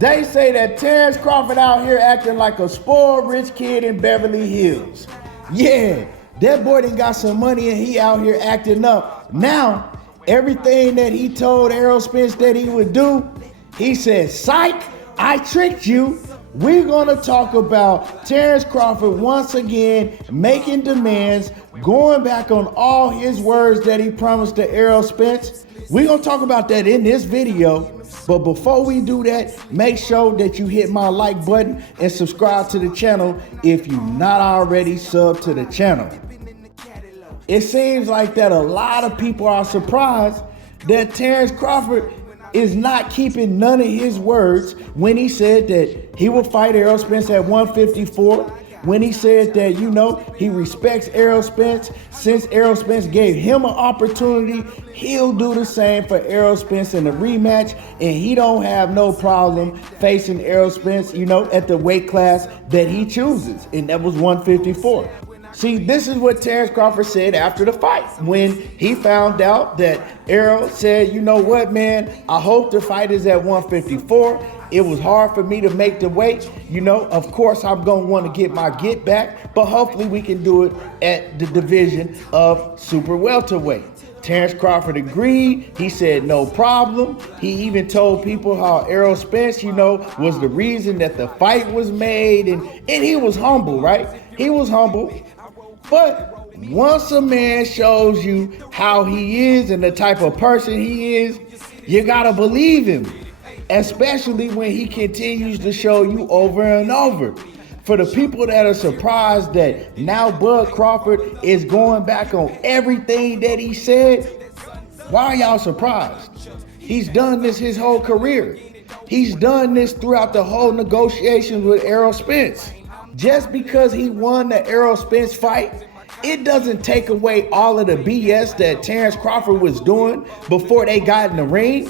They say that Terence Crawford out here acting like a spoiled rich kid in Beverly Hills. Yeah, that boy done got some money and he out here acting up. Now, everything that he told Errol Spence that he would do, he said, psych, I tricked you. We're gonna talk about Terence Crawford once again making demands, going back on all his words that he promised to Errol Spence. We're gonna talk about that in this video. But before we do that, make sure that you hit my like button and subscribe to the channel if you're not already subbed to the channel. It seems like that a lot of people are surprised that Terence Crawford is not keeping none of his words when he said that he will fight Errol Spence at 154. When he said that, you know, he respects Errol Spence. Since Errol Spence gave him an opportunity, he'll do the same for Errol Spence in the rematch. And he don't have no problem facing Errol Spence, you know, at the weight class that he chooses. And that was 154. See, this is what Terence Crawford said after the fight when he found out that Errol said, you know what, man, I hope the fight is at 154. It was hard for me to make the weight. You know, of course, I'm going to want to get my get back, but hopefully we can do it at the division of super welterweight. Terence Crawford agreed. He said no problem. He even told people how Errol Spence, you know, was the reason that the fight was made. And he was humble, right? He was humble. But once a man shows you how he is and the type of person he is, you got to believe him. Especially when he continues to show you over and over. For the people that are surprised that now Bud Crawford is going back on everything that he said, why are y'all surprised? He's done this his whole career. He's done this throughout the whole negotiations with Errol Spence. Just because he won the Errol Spence fight, it doesn't take away all of the BS that Terence Crawford was doing before they got in the ring.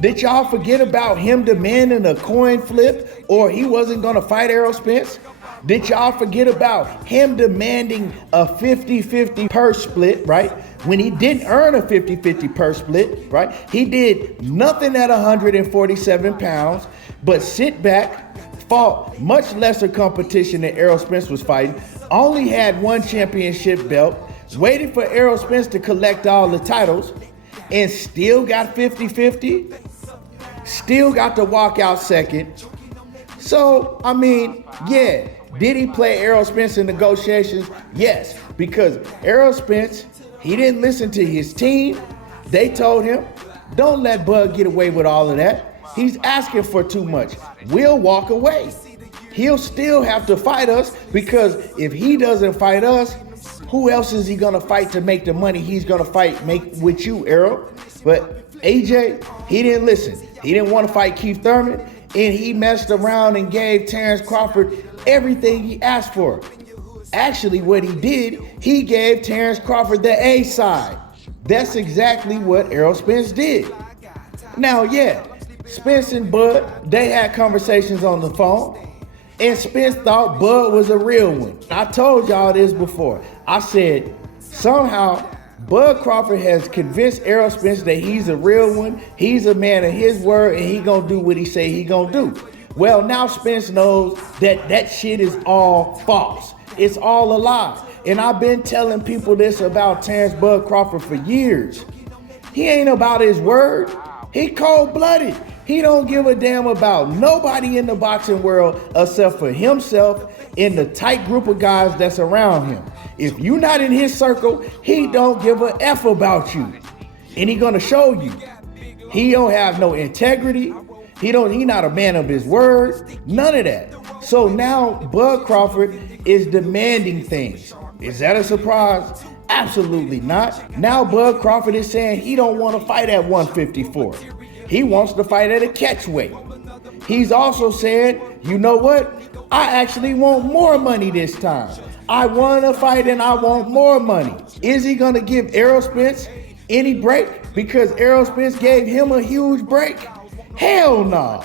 Did y'all forget about him demanding a coin flip or he wasn't going to fight Errol Spence? Did y'all forget about him demanding a 50-50 purse split, right? When he didn't earn a 50-50 purse split, right? He did nothing at 147 pounds, but sit back, fought much lesser competition than Errol Spence was fighting, only had one championship belt, waited for Errol Spence to collect all the titles, and still got 50-50. Still got to walk out second. So, I mean, yeah, did he play Errol Spence in negotiations? Yes, because Errol Spence, he didn't listen to his team. They told him, don't let Bud get away with all of that. He's asking for too much. We'll walk away. He'll still have to fight us because if he doesn't fight us, who else is he gonna fight to make the money he's gonna make with you, Errol? But AJ, he didn't listen. He didn't want to fight Keith Thurman, and he messed around and gave Terence Crawford everything he asked for. Actually, what he did, he gave Terence Crawford the A side. That's exactly what Errol Spence did. Now, yeah, Spence and Bud, they had conversations on the phone, and Spence thought Bud was a real one. I told y'all this before. I said, somehow, Bud Crawford has convinced Errol Spence that he's a real one, he's a man of his word, and he gonna do what he say he gonna do. Well, now Spence knows that that shit is all false. It's all a lie. And I've been telling people this about Terence Bud Crawford for years. He ain't about his word. He cold-blooded. He don't give a damn about nobody in the boxing world except for himself and the tight group of guys that's around him. If you're not in his circle, he don't give a F about you. And he gonna show you. He don't have no integrity. He not a man of his word. None of that. So now Bud Crawford is demanding things. Is that a surprise? Absolutely not. Now Bud Crawford is saying he don't want to fight at 154. He wants to fight at a catchweight. He's also saying, you know what? I actually want more money this time. I won a fight and I want more money. Is he going to give Errol Spence any break because Errol Spence gave him a huge break? Hell no.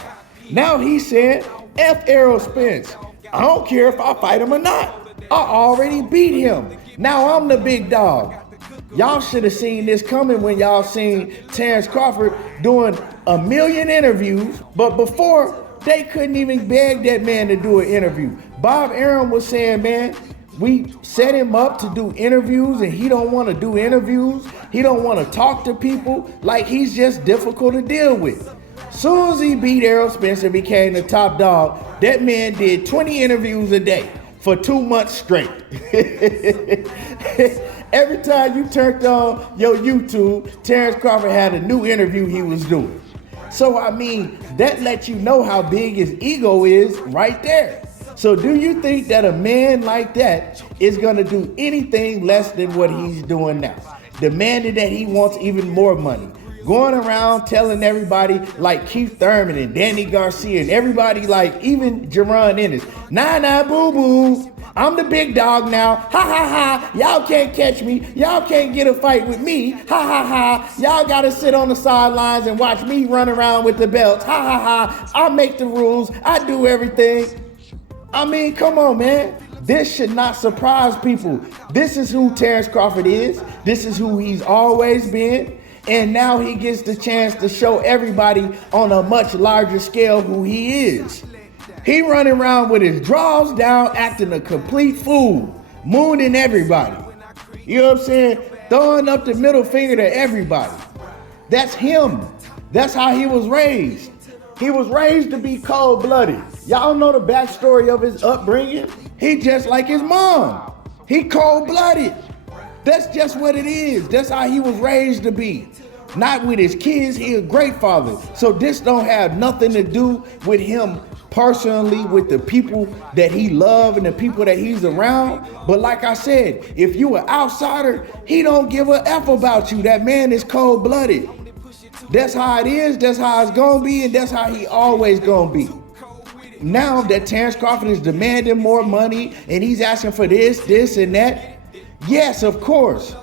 Now he's saying, F Errol Spence. I don't care if I fight him or not. I already beat him. Now I'm the big dog. Y'all should have seen this coming when y'all seen Terence Crawford doing a million interviews. But before They couldn't even beg that man to do an interview. Bob Arum was saying, man, we set him up to do interviews and he don't want to do interviews. He don't want to talk to people. Like, he's just difficult to deal with. Soon as he beat Errol Spence and became the top dog, that man did 20 interviews a day for 2 months straight. Every time you turned on your YouTube, Terence Crawford had a new interview he was doing. So, I mean, that lets you know how big his ego is right there. So do you think that a man like that is going to do anything less than what he's doing now? Demanding that he wants even more money. Going around telling everybody like Keith Thurman and Danny Garcia and everybody, like even Jerron Ennis, nah, boo-boo. I'm the big dog now. Ha ha ha. Y'all can't catch me. Y'all can't get a fight with me. Ha ha ha. Y'all gotta sit on the sidelines and watch me run around with the belts. Ha ha ha. I make the rules. I do everything. I mean, come on, man. This should not surprise people. This is who Terence Crawford is. This is who he's always been. And now he gets the chance to show everybody on a much larger scale who he is. He running around with his drawers down, acting a complete fool, mooning everybody. You know what I'm saying? Throwing up the middle finger to everybody. That's him. That's how he was raised. He was raised to be cold-blooded. Y'all know the backstory of his upbringing? He just like his mom. He cold-blooded. That's just what it is. That's how he was raised to be. Not with his kids, he a great father. So this don't have nothing to do with him personally, with the people that he loves and the people that he's around. But like I said, if you an outsider, he don't give a F about you. That man is cold-blooded. That's how it is, that's how it's gonna be, and that's how he always gonna be. Now that Terence Crawford is demanding more money and he's asking for this, and that, yes, of course.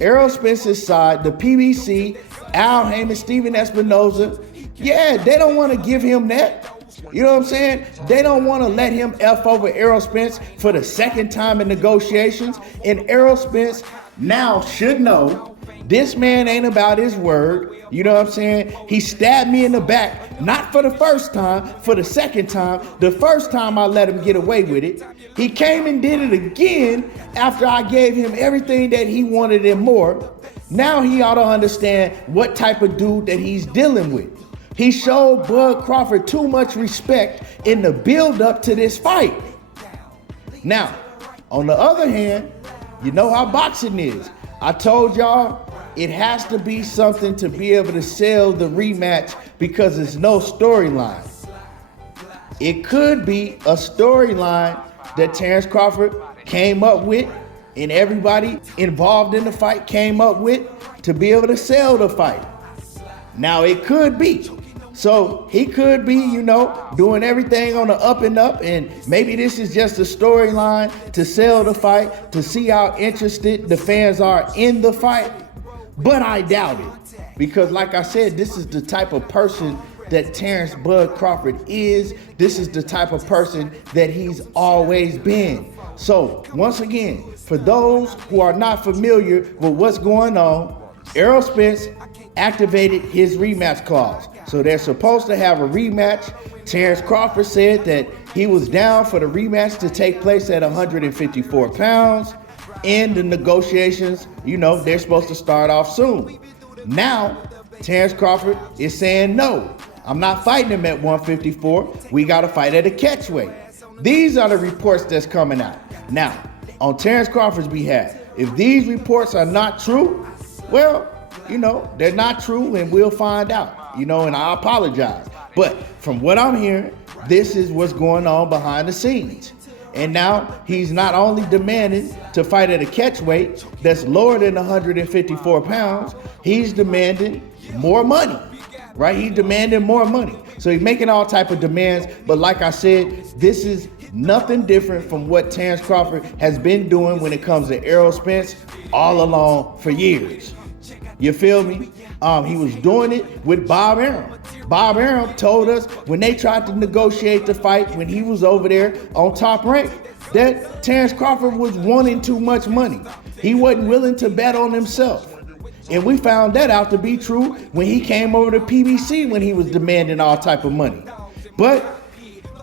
Errol Spence's side, the PBC, Al Heyman, Steven Espinoza, yeah, they don't want to give him that. You know what I'm saying? They don't want to let him F over Errol Spence for the second time in negotiations. And Errol Spence now should know this man ain't about his word. You know what I'm saying? He stabbed me in the back, not for the first time, for the second time. The first time I let him get away with it. He came and did it again after I gave him everything that he wanted and more. Now he ought to understand what type of dude that he's dealing with. He showed Bud Crawford too much respect in the build up to this fight. Now, on the other hand, you know how boxing is. I told y'all, it has to be something to be able to sell the rematch because there's no storyline. It could be a storyline that Terence Crawford came up with and everybody involved in the fight came up with to be able to sell the fight. Now it could be. So he could be, you know, doing everything on the up and up, and maybe this is just a storyline to sell the fight, to see how interested the fans are in the fight. But I doubt it, because like I said, this is the type of person that Terence Bud Crawford is. This is the type of person that he's always been. So once again, for those who are not familiar with what's going on, Errol Spence activated his rematch clause. So they're supposed to have a rematch. Terence Crawford said that he was down for the rematch to take place at 154 pounds. And the negotiations, you know, they're supposed to start off soon. Now, Terence Crawford is saying, no, I'm not fighting him at 154. We got to fight at a catchweight. These are the reports that's coming out. Now, on Terence Crawford's behalf, if these reports are not true, well, you know, they're not true and we'll find out, you know, and I apologize. But from what I'm hearing, this is what's going on behind the scenes. And now he's not only demanding to fight at a catchweight that's lower than 154 pounds, he's demanding more money, right? He's demanding more money. So he's making all type of demands. But like I said, this is nothing different from what Terence Crawford has been doing when it comes to Errol Spence all along for years. You feel me? He was doing it with Bob Arum. Bob Arum told us when they tried to negotiate the fight when he was over there on Top Rank that Terence Crawford was wanting too much money. He wasn't willing to bet on himself. And we found that out to be true when he came over to PBC when he was demanding all type of money. But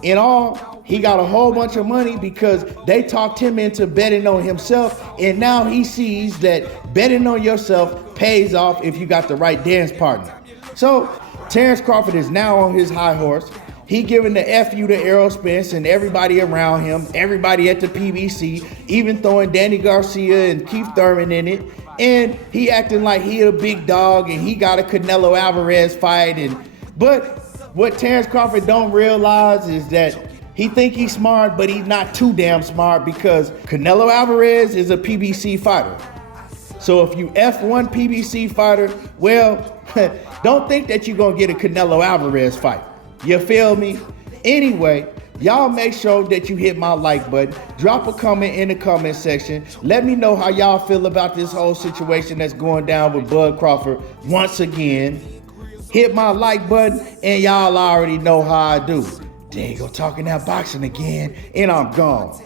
in all, he got a whole bunch of money because they talked him into betting on himself, and now he sees that betting on yourself pays off if you got the right dance partner. So Terence Crawford is now on his high horse. He giving the FU to Errol Spence and everybody around him, everybody at the PBC, even throwing Danny Garcia and Keith Thurman in it. And he acting like he a big dog and he got a Canelo Alvarez fight. But what Terence Crawford don't realize is that he think he's smart, but he's not too damn smart because Canelo Alvarez is a PBC fighter. So if you F1 PBC fighter, well, don't think that you're going to get a Canelo Alvarez fight. You feel me? Anyway, y'all make sure that you hit my like button. Drop a comment in the comment section. Let me know how y'all feel about this whole situation that's going down with Bud Crawford once again. Hit my like button, and y'all already know how I do. There you go, talking that boxing again, and I'm gone.